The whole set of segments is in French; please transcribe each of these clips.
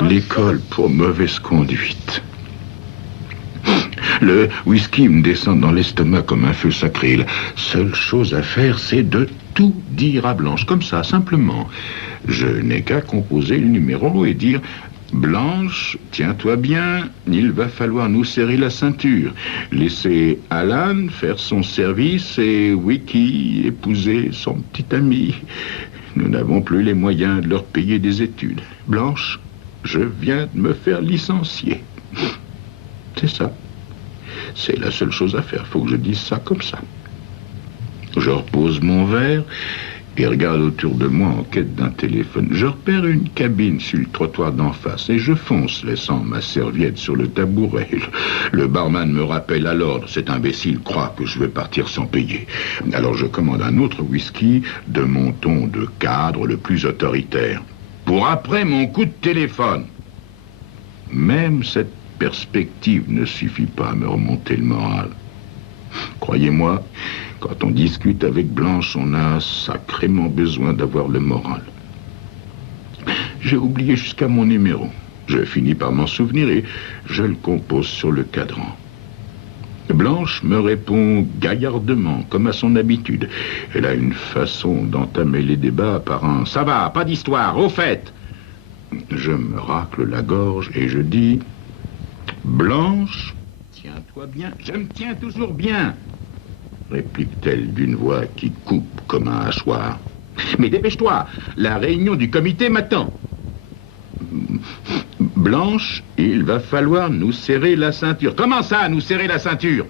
L'école pour mauvaise conduite. Le whisky me descend dans l'estomac comme un feu sacré. La seule chose à faire, c'est de tout dire à Blanche, comme ça, simplement. Je n'ai qu'à composer le numéro et dire... Blanche, tiens-toi bien, il va falloir nous serrer la ceinture. Laisser Alan faire son service et Wiki épouser son petit ami. Nous n'avons plus les moyens de leur payer des études. Blanche, je viens de me faire licencier. C'est ça. C'est la seule chose à faire. Faut que je dise ça comme ça. Je repose mon verre et regarde autour de moi en quête d'un téléphone. Je repère une cabine sur le trottoir d'en face et je fonce, laissant ma serviette sur le tabouret. Le barman me rappelle à l'ordre. Cet imbécile croit que je vais partir sans payer. Alors je commande un autre whisky de mon ton de cadre le plus autoritaire. Pour après mon coup de téléphone. Même cette perspective ne suffit pas à me remonter le moral. Croyez-moi, quand on discute avec Blanche, on a sacrément besoin d'avoir le moral. J'ai oublié jusqu'à mon numéro. Je finis par m'en souvenir et je le compose sur le cadran. Blanche me répond gaillardement, comme à son habitude. Elle a une façon d'entamer les débats par un « ça va, pas d'histoire, au fait !» Je me racle la gorge et je dis « Blanche, tiens-toi bien, je me tiens toujours bien !» réplique-t-elle d'une voix qui coupe comme un hachoir. « Mais dépêche-toi, la réunion du comité m'attend. » Blanche, il va falloir nous serrer la ceinture. Comment ça, nous serrer la ceinture?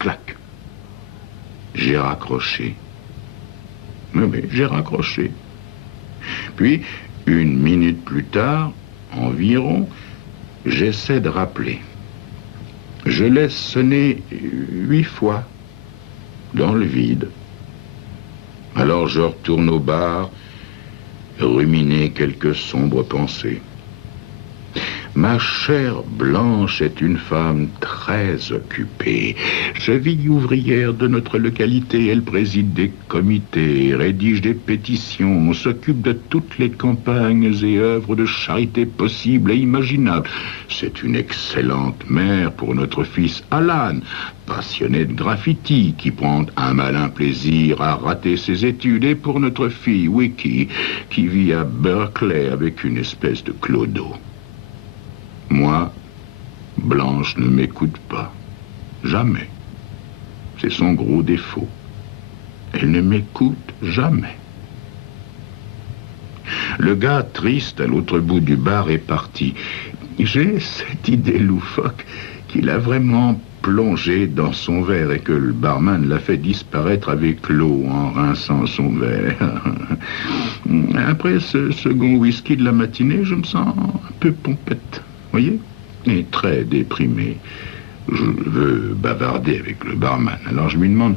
Clac. J'ai raccroché. Oui, j'ai raccroché. Puis, une minute plus tard, environ, j'essaie de rappeler. Je laisse sonner 8 fois. Dans le vide. Alors je retourne au bar, ruminer quelques sombres pensées. Ma chère Blanche est une femme très occupée. Cheville ouvrière de notre localité, elle préside des comités, rédige des pétitions, s'occupe de toutes les campagnes et œuvres de charité possibles et imaginables. C'est une excellente mère pour notre fils Alan, passionné de graffiti, qui prend un malin plaisir à rater ses études, et pour notre fille Wiki, qui vit à Berkeley avec une espèce de clodo. Moi, Blanche ne m'écoute pas. Jamais. C'est son gros défaut. Elle ne m'écoute jamais. Le gars triste à l'autre bout du bar est parti. J'ai cette idée loufoque qu'il a vraiment plongé dans son verre et que le barman l'a fait disparaître avec l'eau en rinçant son verre. Après ce second whisky de la matinée, je me sens un peu pompette. Voyez, et très déprimé. Je veux bavarder avec le barman. Alors je lui demande,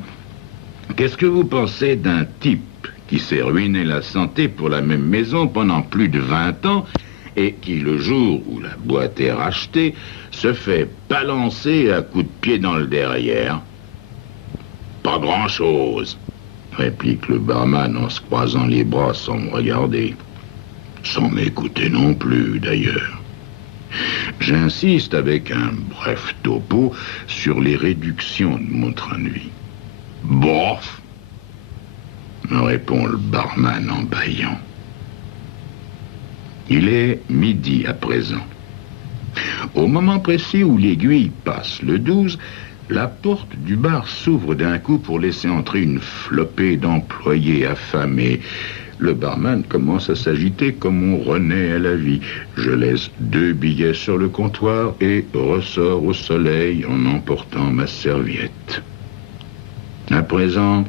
qu'est-ce que vous pensez d'un type qui s'est ruiné la santé pour la même maison pendant plus de 20 ans et qui, le jour où la boîte est rachetée, se fait balancer à coups de pied dans le derrière? Pas grand-chose, réplique le barman en se croisant les bras sans me regarder. Sans m'écouter non plus, d'ailleurs. J'insiste avec un bref topo sur les réductions de mon train de vie. Bof, me répond le barman en bâillant. Il est midi à présent. Au moment précis où l'aiguille passe le 12, la porte du bar s'ouvre d'un coup pour laisser entrer une flopée d'employés affamés. Le barman commence à s'agiter comme on renaît à la vie. Je laisse 2 billets sur le comptoir et ressors au soleil en emportant ma serviette. À présent,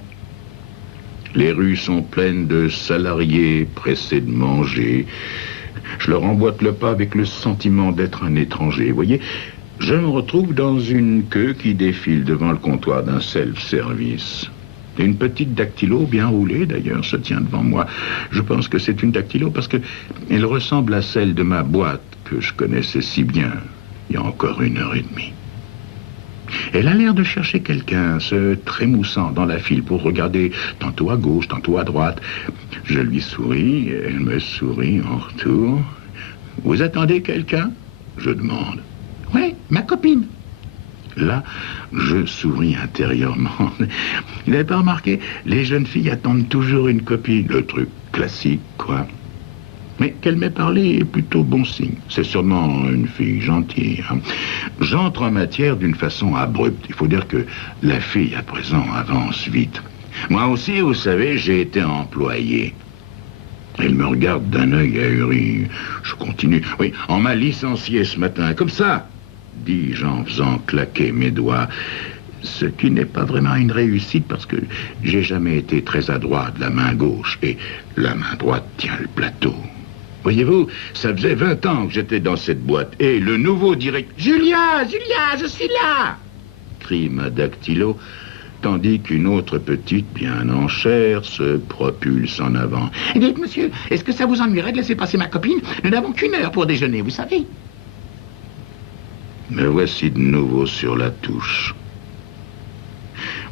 les rues sont pleines de salariés pressés de manger. Je leur emboîte le pas avec le sentiment d'être un étranger. Vous voyez, je me retrouve dans une queue qui défile devant le comptoir d'un self-service. Une petite dactylo, bien roulée d'ailleurs, se tient devant moi. Je pense que c'est une dactylo parce qu'elle ressemble à celle de ma boîte que je connaissais si bien il y a encore 1h30. Elle a l'air de chercher quelqu'un, se trémoussant dans la file pour regarder tantôt à gauche, tantôt à droite. Je lui souris, elle me sourit en retour. Vous attendez quelqu'un? Je demande. Oui, ma copine. Là, je souris intérieurement. Vous n'avez pas remarqué? Les jeunes filles attendent toujours une copine. Le truc classique, quoi. Mais qu'elle m'ait parlé est plutôt bon signe. C'est sûrement une fille gentille. Hein. J'entre en matière d'une façon abrupte. Il faut dire que la fille, à présent, avance vite. Moi aussi, vous savez, j'ai été employé. Elle me regarde d'un œil ahuri. Je continue. Oui, on m'a licencié ce matin. Comme ça, dis-je en faisant claquer mes doigts. Ce qui n'est pas vraiment une réussite parce que j'ai jamais été très adroit de la main gauche et la main droite tient le plateau. Voyez-vous, ça faisait 20 ans que j'étais dans cette boîte et le nouveau directeur... Julia, je suis là! Crie ma dactylo, tandis qu'une autre petite, bien en chair, se propulse en avant. Dites, monsieur, est-ce que ça vous ennuierait de laisser passer ma copine? Nous n'avons qu'une heure pour déjeuner, vous savez. Me voici de nouveau sur la touche.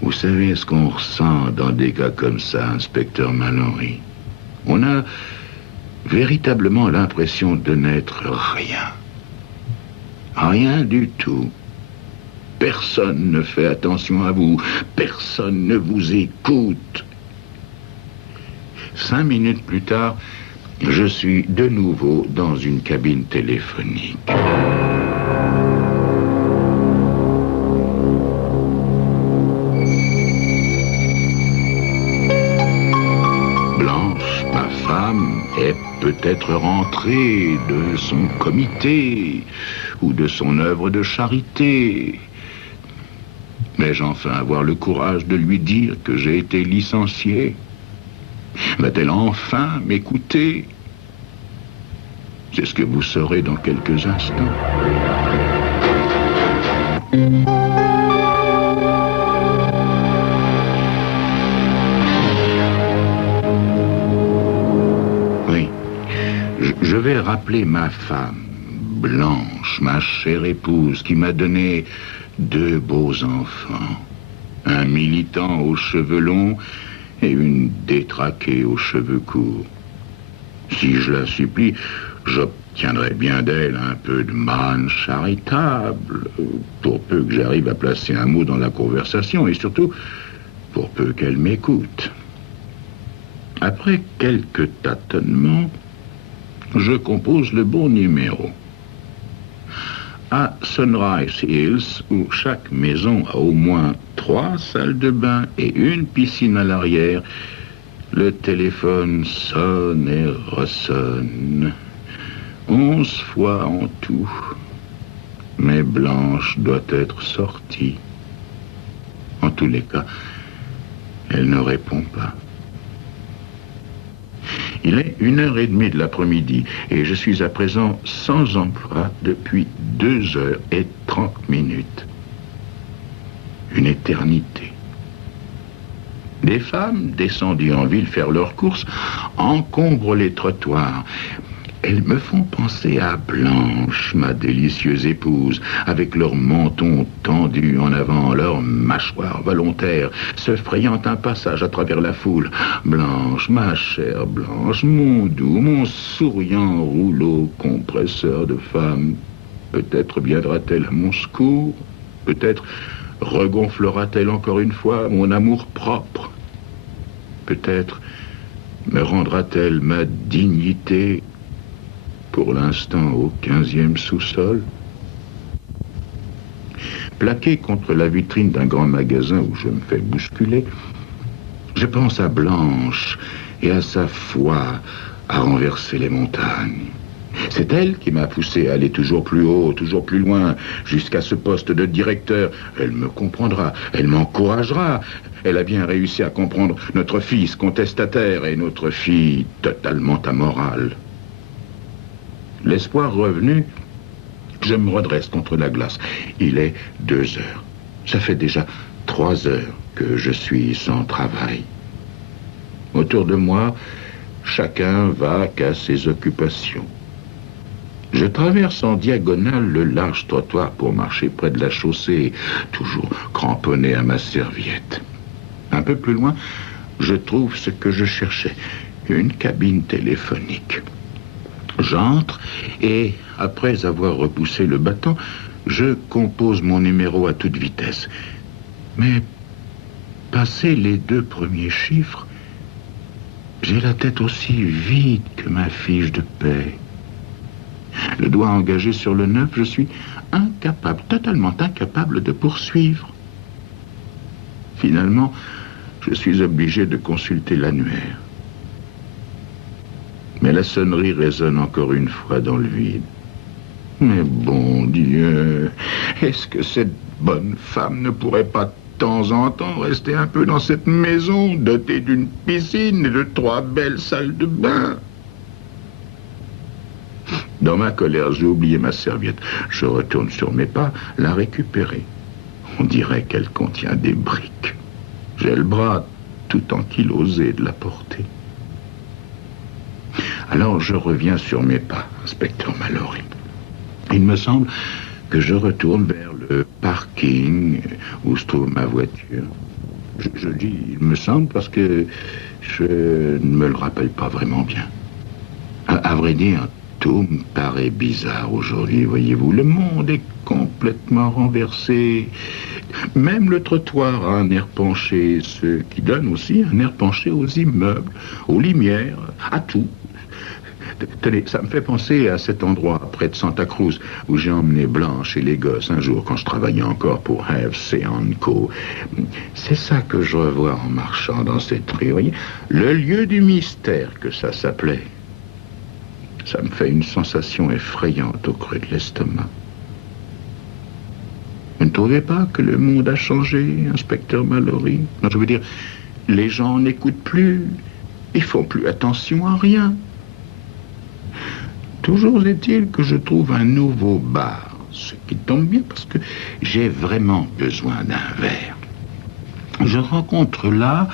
Vous savez ce qu'on ressent dans des cas comme ça, inspecteur Mallory? On a véritablement l'impression de n'être rien. Rien du tout. Personne ne fait attention à vous. Personne ne vous écoute. 5 minutes plus tard, je suis de nouveau dans une cabine téléphonique. Blanche, ma femme, est peut-être rentrée de son comité ou de son œuvre de charité. Vais-je enfin avoir le courage de lui dire que j'ai été licencié? Va-t-elle enfin m'écouter? C'est ce que vous saurez dans quelques instants. Oui, je vais rappeler ma femme, Blanche, ma chère épouse, qui m'a donné 2 beaux enfants. Un militant aux cheveux longs et une détraquée aux cheveux courts. Si je la supplie, j'obtiendrai bien d'elle un peu de manne charitable, pour peu que j'arrive à placer un mot dans la conversation, et surtout, pour peu qu'elle m'écoute. Après quelques tâtonnements, je compose le bon numéro. À Sunrise Hills, où chaque maison a au moins 3 salles de bain et une piscine à l'arrière, le téléphone sonne et ressonne. 11 fois en tout. Mais Blanche doit être sortie. En tous les cas, elle ne répond pas. Il est 1h30 de l'après-midi et je suis à présent sans emploi depuis 2h30. Une éternité. Des femmes, descendues en ville faire leurs courses, encombrent les trottoirs. Elles me font penser à Blanche, ma délicieuse épouse, avec leurs mentons tendus en avant, leurs mâchoires volontaires, se frayant un passage à travers la foule. Blanche, ma chère Blanche, mon doux, mon souriant rouleau compresseur de femme. Peut-être viendra-t-elle à mon secours, peut-être regonflera-t-elle encore une fois mon amour propre. Peut-être me rendra-t-elle ma dignité, pour l'instant au 15e sous-sol. Plaqué contre la vitrine d'un grand magasin où je me fais bousculer, je pense à Blanche et à sa foi à renverser les montagnes. C'est elle qui m'a poussé à aller toujours plus haut, toujours plus loin, jusqu'à ce poste de directeur. Elle me comprendra, elle m'encouragera. Elle a bien réussi à comprendre notre fils contestataire et notre fille totalement amorale. L'espoir revenu, je me redresse contre la glace. Il est 2 heures. Ça fait déjà 3 heures que je suis sans travail. Autour de moi, chacun va qu'à ses occupations. Je traverse en diagonale le large trottoir pour marcher près de la chaussée, toujours cramponné à ma serviette. Un peu plus loin, je trouve ce que je cherchais, une cabine téléphonique. J'entre et, après avoir repoussé le battant, je compose mon numéro à toute vitesse. Mais, passé les 2 premiers chiffres, j'ai la tête aussi vide que ma fiche de paie. Le doigt engagé sur le 9, je suis incapable, totalement incapable de poursuivre. Finalement, je suis obligé de consulter l'annuaire. Mais la sonnerie résonne encore une fois dans le vide. Mais bon Dieu, est-ce que cette bonne femme ne pourrait pas de temps en temps rester un peu dans cette maison, dotée d'une piscine et de 3 belles salles de bain? Dans ma colère, j'ai oublié ma serviette. Je retourne sur mes pas, la récupérer. On dirait qu'elle contient des briques. J'ai le bras tout ankylosé de la porter. Alors je reviens sur mes pas, inspecteur Mallory. Il me semble que je retourne vers le parking où se trouve ma voiture. Je dis il me semble parce que je ne me le rappelle pas vraiment bien. À vrai dire, tout me paraît bizarre aujourd'hui, voyez-vous. Le monde est complètement renversé. Même le trottoir a un air penché, ce qui donne aussi un air penché aux immeubles, aux lumières, à tout. Tenez, ça me fait penser à cet endroit près de Santa Cruz où j'ai emmené Blanche et les gosses un jour quand je travaillais encore pour Have Co. C'est ça que je revois en marchant dans cette rue, voyez. Le lieu du mystère que ça s'appelait. Ça me fait une sensation effrayante au creux de l'estomac. Vous ne trouvez pas que le monde a changé, inspecteur Mallory? Non, je veux dire, les gens n'écoutent plus. Ils font plus attention à rien. Toujours est-il que je trouve un nouveau bar, ce qui tombe bien parce que j'ai vraiment besoin d'un verre. Je rencontre là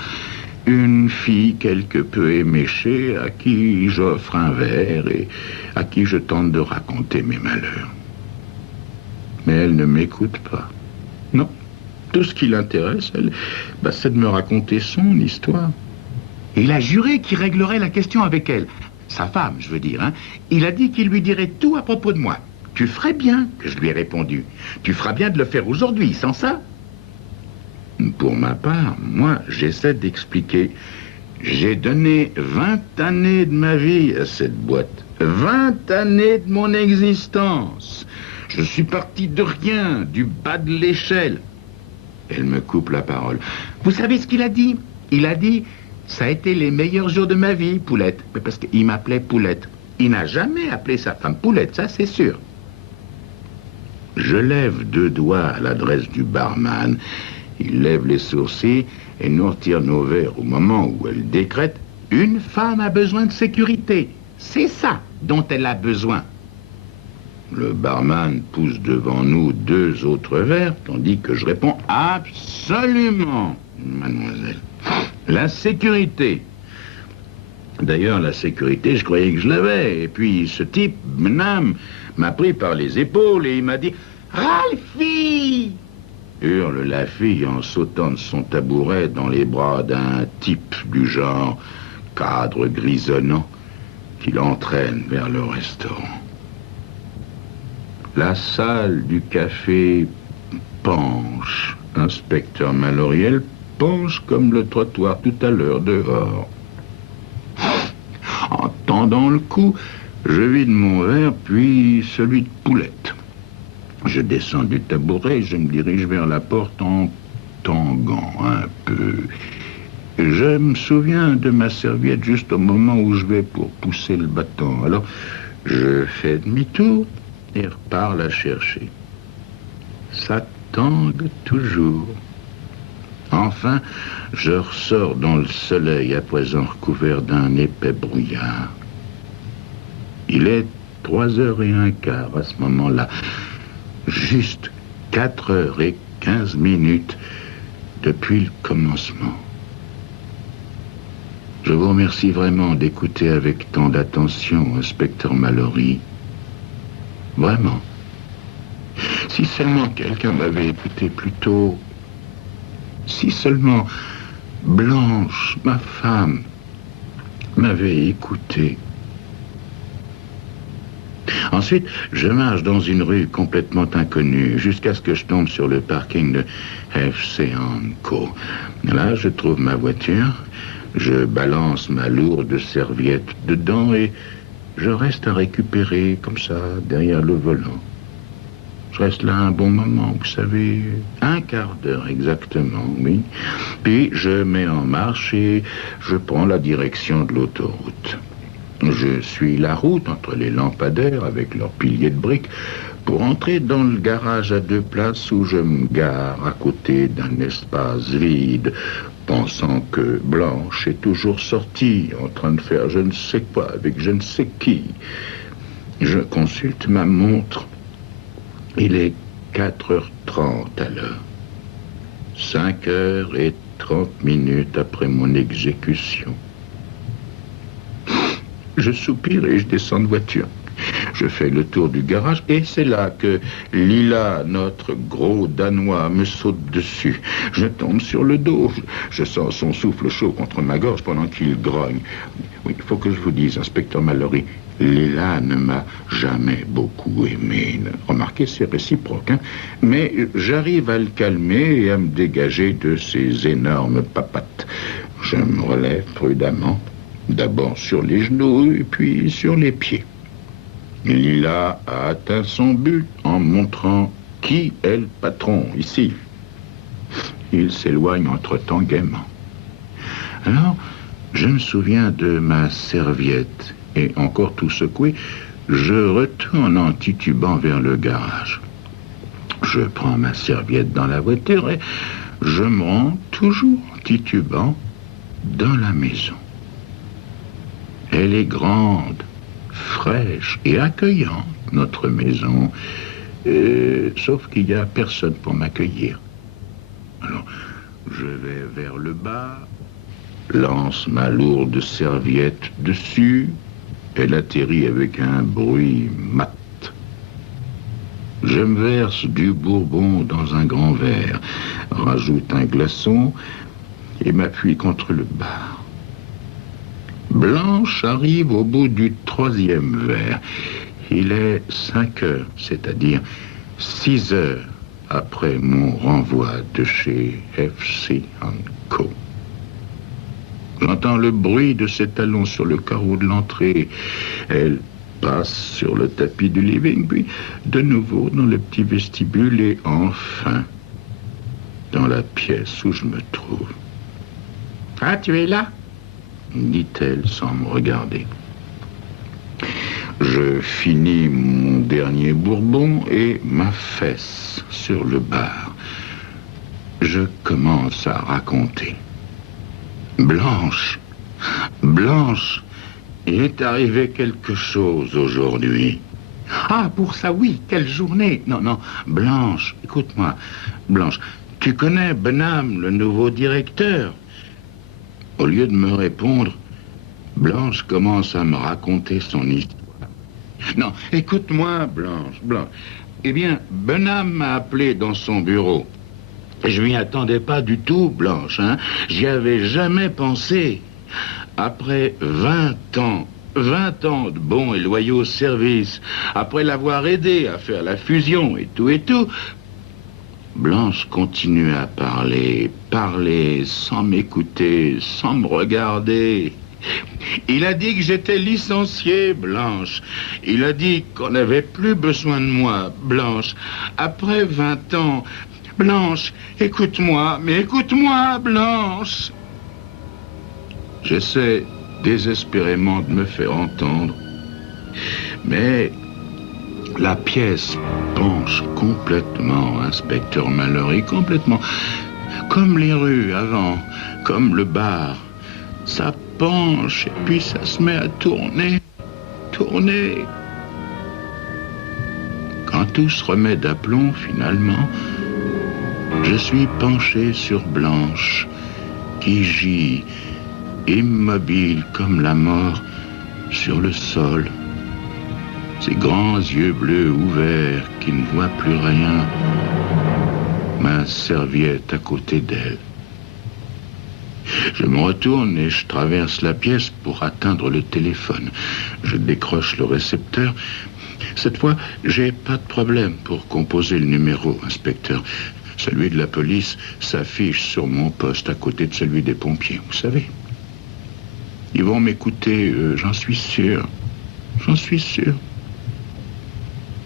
une fille quelque peu éméchée à qui j'offre un verre et à qui je tente de raconter mes malheurs. Mais elle ne m'écoute pas. Non. Tout ce qui l'intéresse, c'est de me raconter son histoire. Il a juré qu'il réglerait la question avec elle. Sa femme, je veux dire, hein. Il a dit qu'il lui dirait tout à propos de moi. Tu ferais bien, que je lui ai répondu. Tu feras bien de le faire aujourd'hui, sans ça. Pour ma part, moi, j'essaie d'expliquer. J'ai donné 20 années de ma vie à cette boîte. 20 années de mon existence. Je suis parti de rien, du bas de l'échelle. Elle me coupe la parole. Vous savez ce qu'il a dit? Il a dit... Ça a été les meilleurs jours de ma vie, Poulette. Parce qu'il m'appelait Poulette. Il n'a jamais appelé sa femme Poulette, ça c'est sûr. Je lève 2 doigts à l'adresse du barman. Il lève les sourcils et nous retire nos verres au moment où elle décrète « Une femme a besoin de sécurité. C'est ça dont elle a besoin. » Le barman pousse devant nous 2 autres verres, tandis que je réponds « Absolument, mademoiselle. » La sécurité. D'ailleurs, la sécurité, je croyais que je l'avais. Et puis, ce type, Menam, m'a pris par les épaules et il m'a dit « Ralphie !» hurle la fille en sautant de son tabouret dans les bras d'un type du genre cadre grisonnant qui l'entraîne vers le restaurant. La salle du café penche, inspecteur Mallory, elle penche comme le trottoir tout à l'heure dehors. En tendant le cou, je vide mon verre, puis celui de Poulette. Je descends du tabouret et je me dirige vers la porte en tanguant un peu. Je me souviens de ma serviette juste au moment où je vais pour pousser le battant. Alors, je fais demi-tour et repars la chercher. Ça tangue toujours. Enfin, je ressors dans le soleil à présent recouvert d'un épais brouillard. Il est 3h15 à ce moment-là. Juste 4h15 depuis le commencement. Je vous remercie vraiment d'écouter avec tant d'attention, inspecteur Mallory. Vraiment. Si seulement quelqu'un m'avait écouté plus tôt, si seulement Blanche, ma femme, m'avait écouté. Ensuite, je marche dans une rue complètement inconnue jusqu'à ce que je tombe sur le parking de FC Co. Là, je trouve ma voiture, je balance ma lourde serviette dedans et je reste à récupérer comme ça, derrière le volant. Je reste là un bon moment, vous savez, un quart d'heure exactement, oui. Puis je mets en marche et je prends la direction de l'autoroute. Je suis la route entre les lampadaires avec leurs piliers de briques pour entrer dans le garage à 2 places où je me gare à côté d'un espace vide, pensant que Blanche est toujours sortie en train de faire je ne sais quoi avec je ne sais qui. Je consulte ma montre. Il est 4h30 à l'heure. 5h30 après mon exécution. Je soupire et je descends de voiture. Je fais le tour du garage et c'est là que Lila, notre gros Danois, me saute dessus. Je tombe sur le dos. Je sens son souffle chaud contre ma gorge pendant qu'il grogne. Oui, il faut que je vous dise, inspecteur Mallory, Lila ne m'a jamais beaucoup aimé. Remarquez, c'est réciproque, hein? Mais j'arrive à le calmer et à me dégager de ses énormes papates. Je me relève prudemment, d'abord sur les genoux et puis sur les pieds. Lila a atteint son but en montrant qui est le patron ici. Il s'éloigne entre-temps gaiement. Alors, je me souviens de ma serviette. Et encore tout secoué, je retourne en titubant vers le garage. Je prends ma serviette dans la voiture et je me rends toujours titubant dans la maison. Elle est grande, fraîche et accueillante, notre maison, sauf qu'il n'y a personne pour m'accueillir. Alors, je vais vers le bas, lance ma lourde serviette dessus. Elle atterrit avec un bruit mat. Je me verse du bourbon dans un grand verre, rajoute un glaçon et m'appuie contre le bar. Blanche arrive au bout du 3e verre. Il est 5h, c'est-à-dire 6h après mon renvoi de chez FC Co. J'entends le bruit de ses talons sur le carreau de l'entrée. Elle passe sur le tapis du living, puis de nouveau dans le petit vestibule et enfin dans la pièce où je me trouve. « Ah, tu es là ?» dit-elle sans me regarder. Je finis mon dernier bourbon et ma fesse sur le bar. Je commence à raconter. Blanche, il est arrivé quelque chose aujourd'hui. Ah, pour ça, oui, quelle journée. Non, Blanche, écoute-moi. Blanche, tu connais Benham, le nouveau directeur? Au lieu de me répondre, Blanche commence à me raconter son histoire. Non, écoute-moi, Blanche. Eh bien, Benham m'a appelé dans son bureau. Je m'y attendais pas du tout, Blanche, hein. J'y avais jamais pensé. Après 20 ans de bons et loyaux services, après l'avoir aidé à faire la fusion et tout, Blanche continuait à parler sans m'écouter, sans me regarder. Il a dit que j'étais licencié, Blanche. Il a dit qu'on n'avait plus besoin de moi, Blanche. Après 20 ans... Blanche, écoute-moi, Blanche. J'essaie désespérément de me faire entendre, mais la pièce penche complètement, inspecteur Mallory, complètement, comme les rues avant, comme le bar. Ça penche et puis ça se met à tourner. Quand tout se remet d'aplomb, finalement, je suis penché sur Blanche, qui gît, immobile comme la mort, sur le sol. Ses grands yeux bleus ouverts qui ne voient plus rien. Ma serviette à côté d'elle. Je me retourne et je traverse la pièce pour atteindre le téléphone. Je décroche le récepteur Cette fois, j'ai pas de problème pour composer le numéro, inspecteur. Celui de la police s'affiche sur mon poste à côté de celui des pompiers, vous savez. Ils vont m'écouter, j'en suis sûr. J'en suis sûr.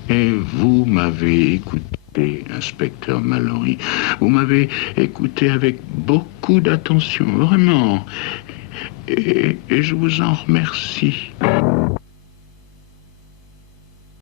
Et vous m'avez écouté, inspecteur Mallory. Vous m'avez écouté avec beaucoup d'attention, vraiment. Et je vous en remercie.